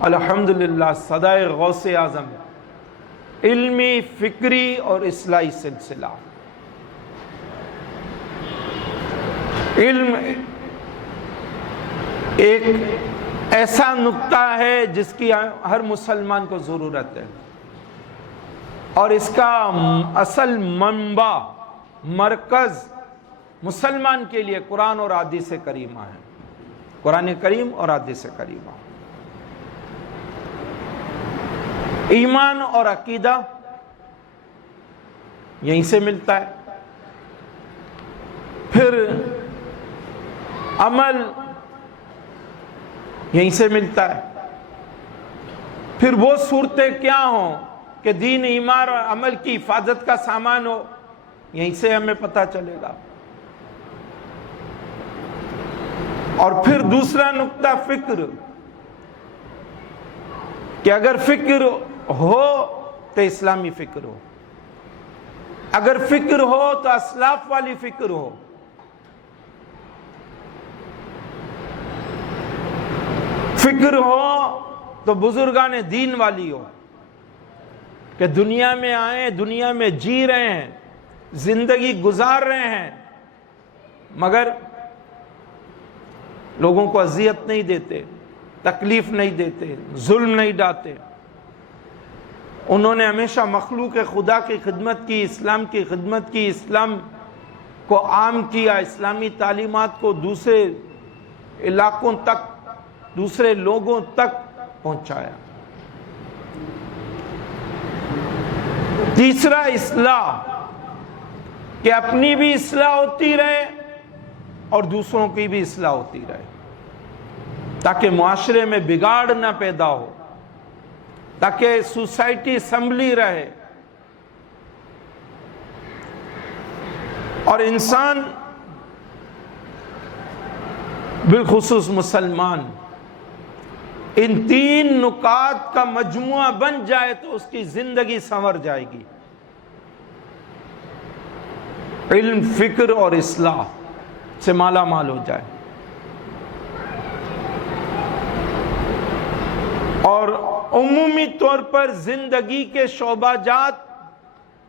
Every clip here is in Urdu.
الحمدللہ صدائے غوث اعظم علمی، فکری اور اصلاحی سلسلہ۔ علم ایک ایسا نقطہ ہے جس کی ہر مسلمان کو ضرورت ہے، اور اس کا اصل منبع، مرکز مسلمان کے لیے قرآن اور حدیث کریمہ ہے، قرآن کریم اور حدیث کریمہ۔ ایمان اور عقیدہ یہیں سے ملتا ہے، پھر عمل یہیں سے ملتا ہے، پھر وہ صورتیں کیا ہوں کہ دین، ایمان اور عمل کی حفاظت کا سامان ہو، یہیں سے ہمیں پتہ چلے گا۔ اور پھر دوسرا نقطہ فکر، کہ اگر فکر ہو تو اسلامی فکر ہو، اگر فکر ہو تو اسلاف والی فکر ہو، فکر ہو تو بزرگان دین والی ہو، کہ دنیا میں آئے، دنیا میں جی رہے ہیں، زندگی گزار رہے ہیں، مگر لوگوں کو اذیت نہیں دیتے، تکلیف نہیں دیتے، ظلم نہیں ڈالتے۔ انہوں نے ہمیشہ مخلوق خدا کی خدمت کی، اسلام کی خدمت کی، اسلام کو عام کیا، اسلامی تعلیمات کو دوسرے علاقوں تک، دوسرے لوگوں تک پہنچایا۔ تیسرا اصلاح، کہ اپنی بھی اصلاح ہوتی رہے اور دوسروں کی بھی اصلاح ہوتی رہے، تاکہ معاشرے میں بگاڑ نہ پیدا ہو، تاکہ سوسائٹی سنبھلی رہے، اور انسان بالخصوص مسلمان ان تین نکات کا مجموعہ بن جائے تو اس کی زندگی سنور جائے گی۔ علم، فکر اور اصلاح سے مالا مال ہو جائے۔ اور عمومی طور پر زندگی کے شعبہ جات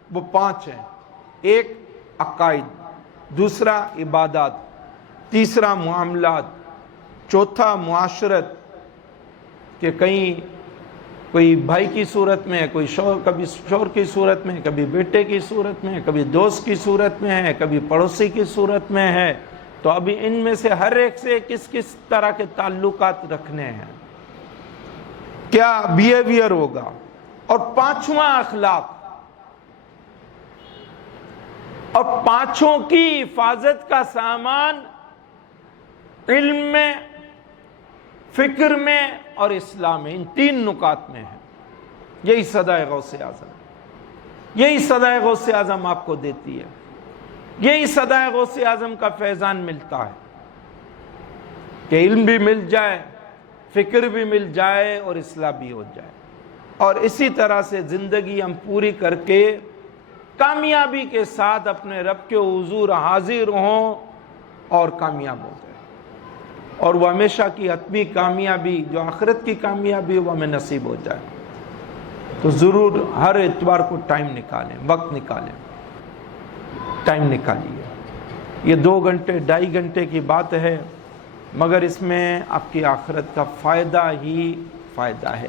وہ 5 ہیں: ایک عقائد، دوسرا عبادات، تیسرا معاملات، چوتھا معاشرت، کہ کہیں کوئی بھائی کی صورت میں ہے، کوئی کبھی شوہر کی صورت میں ہے، کبھی بیٹے کی صورت میں ہے، کبھی دوست کی صورت میں ہے، کبھی پڑوسی کی صورت میں ہے، تو ابھی ان میں سے ہر ایک سے کس طرح کے تعلقات رکھنے ہیں، کیا بیہیویئر ہوگا۔ اور 5واں اخلاق، اور 5 کی حفاظت کا سامان علم میں، فکر میں اور اسلام میں، ان 3 نکات میں ہے۔ یہی صدائے غوث اعظم، یہی صدائے غوث اعظم آپ کو دیتی ہے، یہی صدائے غوث اعظم کا فیضان ملتا ہے، کہ علم بھی مل جائے، فکر بھی مل جائے اور اصلاح بھی ہو جائے، اور اسی طرح سے زندگی ہم پوری کر کے کامیابی کے ساتھ اپنے رب کے حضور حاضر ہوں اور کامیاب ہو جائے، اور وہ ہمیشہ کی حتمی کامیابی، جو آخرت کی کامیابی ہے، وہ ہمیں نصیب ہو جائے۔ تو ضرور ہر اتوار کو ٹائم نکالیں، وقت نکالیں، ٹائم نکالیے۔ یہ 2 گھنٹے 2.5 گھنٹے کی بات ہے، مگر اس میں آپ کی آخرت کا فائدہ ہی فائدہ ہے۔